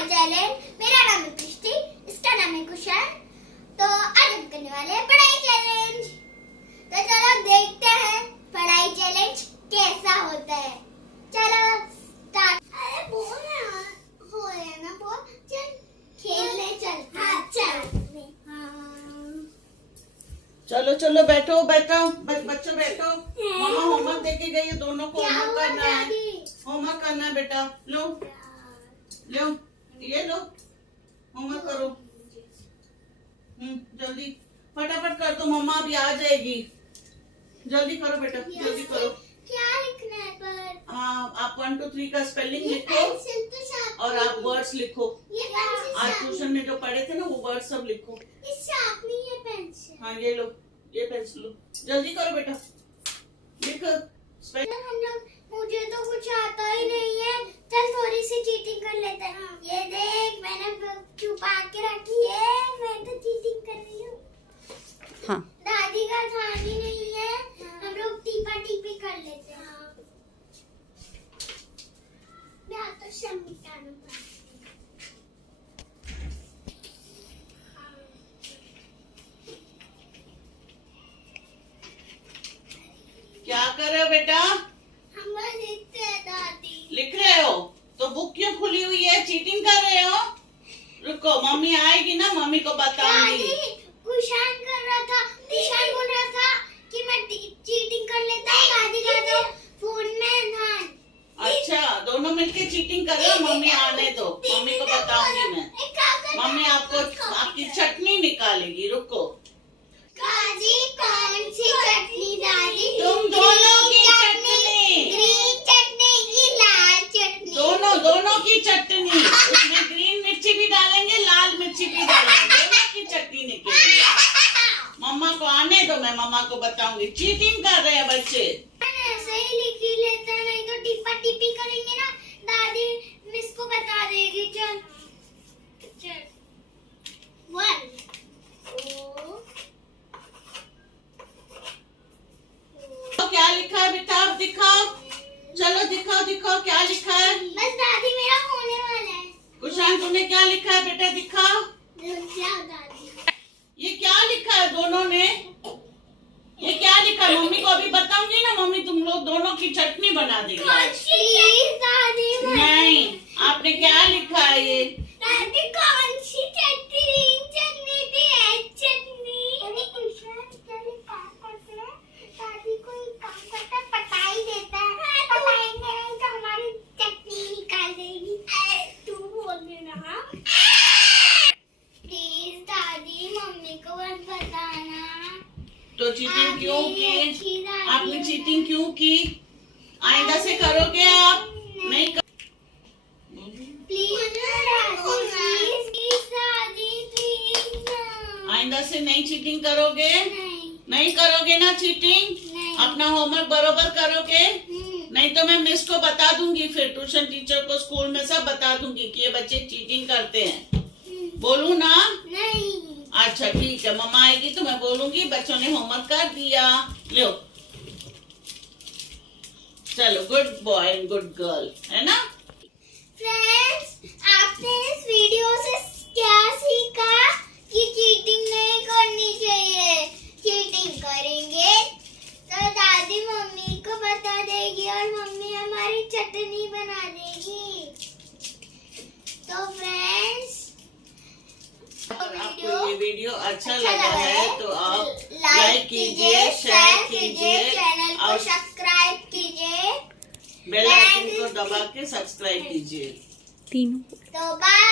My challenge. मेरा नाम है कृष्टि, इसका नाम है कुशन। तो आज हम करने वाले हैं पढ़ाई चैलेंज। तो चलो देखते हैं पढ़ाई चैलेंज कैसा होता है। चलो स्टार्ट। अरे बोल ना, हो रहा ना बोल। चल खेलने चलते हैं। चल चलो चलो बैठो बैठो बच्चों बैठो। मामा होमवर्क देके गई है, दोनों को होमवर्क करना है। होमवर्क करना है बेटा। लो लो ये लो, होमवर्क करो। जल्दी फटाफट कर दो, मम्मा अभी आ जाएगी। जल्दी करो बेटा, जल्दी करो। क्या लिखना है पर? आप 1 2 3 का स्पेलिंग लिखो और आप वर्ड्स लिखो। आज ट्यूशन में जो पढ़े थे ना वो वर्ड सब लिखो। हाँ ये लो, ये पेंसिल लो, जल्दी करो बेटा, लिख। हम लोग, मुझे तो कुछ आता ही नहीं है। चल थोड़ी सी चीटिंग कर लेते हैं। ये देख मैंने छुपा के रखी है, मैं तो चीटिंग कर रही हूँ। हाँ दादी का ध्यान ही नहीं है। हम लोग टीपा टीपी कर लेते हैं। मैं तो शमिकाना क्या कर रहे हो बेटा? हम लिखते हैं दादी। लिख रहे हो तो बुक क्यों खुली हुई है? चीटिंग कर रहे हो? रुको, मम्मी आएगी ना, मम्मी को बताऊंगी। कुशान कर रहा था, कुशान बोल रहा था कि मैं चीटिंग कर लेता हूँ। दादी का तो फोन में ध्यान। अच्छा दोनों मिलके चीटिंग कर रहे हो? मम्मी आने दो, मम्मी को बताऊंगी मैं। मम्मी आपको आपकी चटनी निकालेगी, रुको। दादी कौन सी चटनी दादी? तुम दोनों की चटनी। ग्रीन चटनी की लाल चटनी? दोनों की चटनी। उसमें ग्रीन मिर्ची भी डालेंगे, लाल मिर्ची भी डालेंगे, दोनों की चटनी निकलेगी। मम्मा को आने दो, मैं मम्मा को बताऊंगी। चीटिंग कर रहे हैं बच्चे। ऐसे ही लिख ही लेते हैं, नहीं तो टिप्पा टिप्पी करेंगे ना दादी मिस को बता देगी। चल चल 1 क्या लिखा है बेटा? अब दिखाओ, चलो दिखाओ दिखाओ क्या लिखा है। बस दादी मेरा होने वाला है। कुशान तूने क्या लिखा है बेटा? दिखाओ। दादी ये क्या लिखा है दोनों ने? ये क्या लिखा है? मम्मी को अभी बताऊंगी ना, मम्मी तुम लोग दोनों की चटनी बना देगी। प्लीज दादी। नहीं, आपने क्या लिखा है ये? दादी कौन सी चटनी? चटनी थी चटनी। दादी को एक काम करता है, पटाई देता है। पटाएंगे नहीं तो हमारी चटनी निकाल देगी। तू बोल ना प्लीज दादी, मम्मी को मत बताना। तो चीटिंग क्यों की? आपने दादी चीटिंग क्यों की? आइंदा से करोगे आप? नहीं कर... प्लीज दादी प्लीज। आइंदा से नहीं चीटिंग करोगे? नहीं नहीं करोगे ना चीटिंग? नहीं। अपना होमवर्क बरोबर करोगे? नहीं तो मैं मिस को बता दूंगी, फिर ट्यूशन टीचर को स्कूल में सब बता दूंगी कि ये बच्चे चीटिंग करते हैं। बोलूं ना? नहीं। अच्छा ठीक है, मम्मा आएगी तो मैं बोलूंगी बच्चों ने होमवर्क कर दिया। लो चलो, good boy and good girl, है ना? फ्रेंड्स, आपने इस वीडियो से क्या सीखा? कि चीटिंग नहीं करनी चाहिए। चीटिंग करेंगे तो दादी मम्मी को बता देगी और मम्मी हमारी चटनी बना देगी। तो फ्रेंड्स, अगर आपको ये वीडियो अच्छा लगा है तो आप लाइक कीजिए, शेयर कीजिए चैनल को और सब्सक्राइब कीजिए, बेल आइकन को दबा के सब्सक्राइब कीजिए। तो बाय।